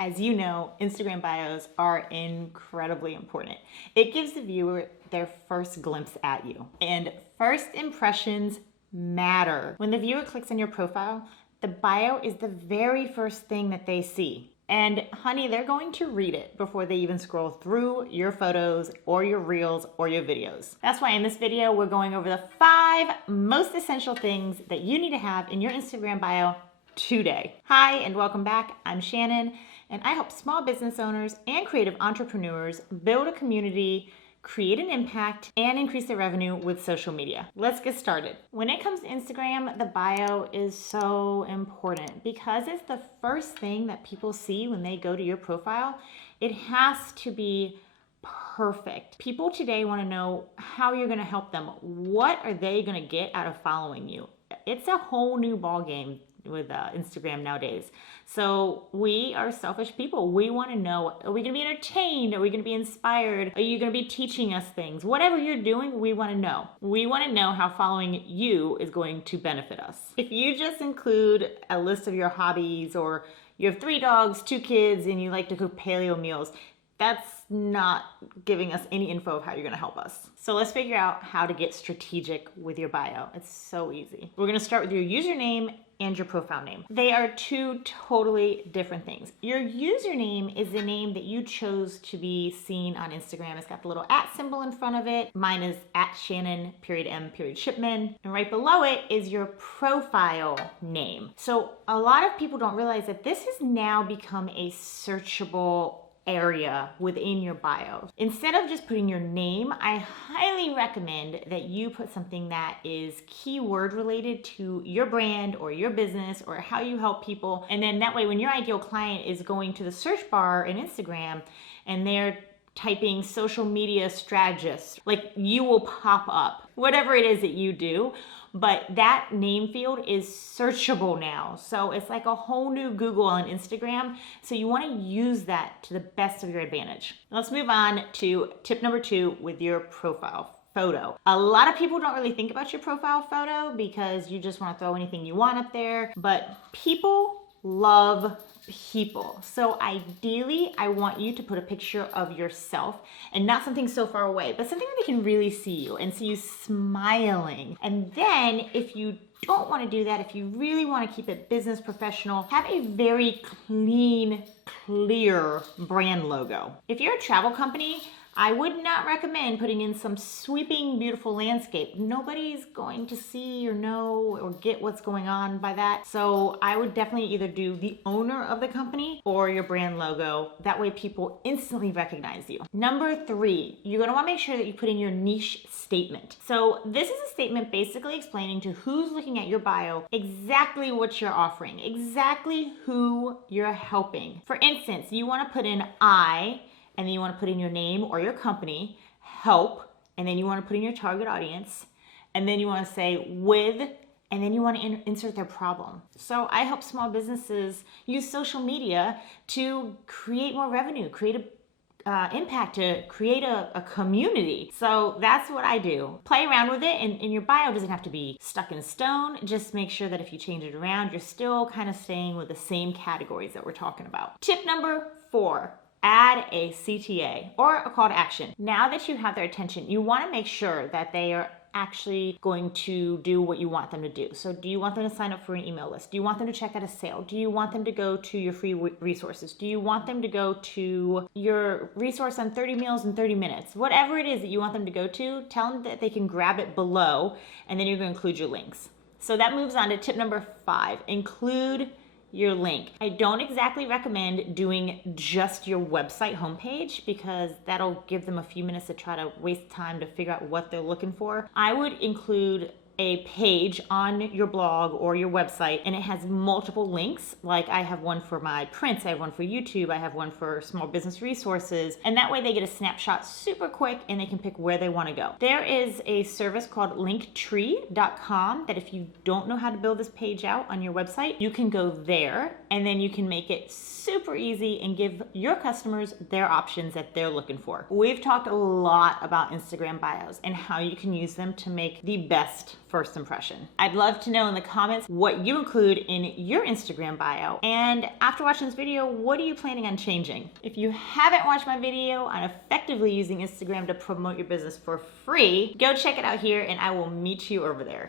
As you know, Instagram bios are incredibly important. It gives the viewer their first glimpse at you. And first impressions matter. When the viewer clicks on your profile, the bio is the very first thing that they see. And honey, they're going to read it before they even scroll through your photos or your reels or your videos. That's why in this video, we're going over the 5 most essential things that you need to have in your Instagram bio today. Hi, and welcome back. I'm Shannon, and I help small business owners and creative entrepreneurs build a community, create an impact, and increase their revenue with social media. Let's get started. When it comes to Instagram, the bio is so important because it's the first thing that people see when they go to your profile. It has to be perfect. People today want to know how you're going to help them. What are they going to get out of following you? It's a whole new ball game with Instagram nowadays. So we are selfish people. We want to know, are we going to be entertained? Are we going to be inspired? Are you going to be teaching us things? Whatever you're doing, we want to know. We want to know how following you is going to benefit us. If you just include a list of your hobbies, or you have 3 dogs, 2 kids, and you like to cook paleo meals, that's not giving us any info of how you're going to help us. So let's figure out how to get strategic with your bio. It's so easy. We're going to start with your username and your profile name. They are 2 totally different things. Your username is the name that you chose to be seen on Instagram. It's got the little @ symbol in front of it. Mine is @Shannon_M_Shipman. And right below it is your profile name. So a lot of people don't realize that this has now become a searchable area within your bio. Instead of just putting your name, I highly recommend that you put something that is keyword related to your brand or your business or how you help people. And then that way, when your ideal client is going to the search bar in Instagram and they're typing social media strategist, like, you will pop up, whatever it is that you do. But that name field is searchable now. So it's like a whole new Google on Instagram. So you want to use that to the best of your advantage. Let's move on to tip number 2 with your profile photo. A lot of people don't really think about your profile photo because you just want to throw anything you want up there. But people love people. So ideally, I want you to put a picture of yourself, and not something so far away, but something where they can really see you and see you smiling. And then if you don't want to do that, if you really want to keep it business professional, have a very clean, clear brand logo. If you're a travel company, I would not recommend putting in some sweeping, beautiful landscape. Nobody's going to see or know or get what's going on by that. So I would definitely either do the owner of the company or your brand logo. That way people instantly recognize you. Number 3, you're gonna wanna make sure that you put in your niche statement. So this is a statement basically explaining to who's looking at your bio exactly what you're offering, exactly who you're helping. For instance, you wanna put in and then you want to put in your name or your company, help, and then you want to put in your target audience, and then you want to say with, and then you want to insert their problem. So I help small businesses use social media to create more revenue, create a impact, to create a community. So that's what I do. Play around with it, and your bio doesn't have to be stuck in stone. Just make sure that if you change it around, you're still kind of staying with the same categories that we're talking about. Tip number 4. Add a CTA or a call to action. Now that you have their attention, you want to make sure that they are actually going to do what you want them to do. So do you want them to sign up for an email list? Do you want them to check out a sale? Do you want them to go to your free resources? Do you want them to go to your resource on 30 meals in 30 minutes? Whatever it is that you want them to go to, tell them that they can grab it below, and then you're going to include your links. So that moves on to tip number 5. Include your link. I don't exactly recommend doing just your website homepage because that'll give them a few minutes to try to waste time to figure out what they're looking for. I would include a page on your blog or your website, and it has multiple links. Like I have one for my prints, I have one for YouTube, I have one for small business resources, and that way they get a snapshot super quick and they can pick where they want to go. There is a service called linktree.com that if you don't know how to build this page out on your website, you can go there and then you can make it super easy and give your customers their options that they're looking for. We've talked a lot about Instagram bios and how you can use them to make the best first impression. I'd love to know in the comments what you include in your Instagram bio. And after watching this video, what are you planning on changing? If you haven't watched my video on effectively using Instagram to promote your business for free, go check it out here and I will meet you over there.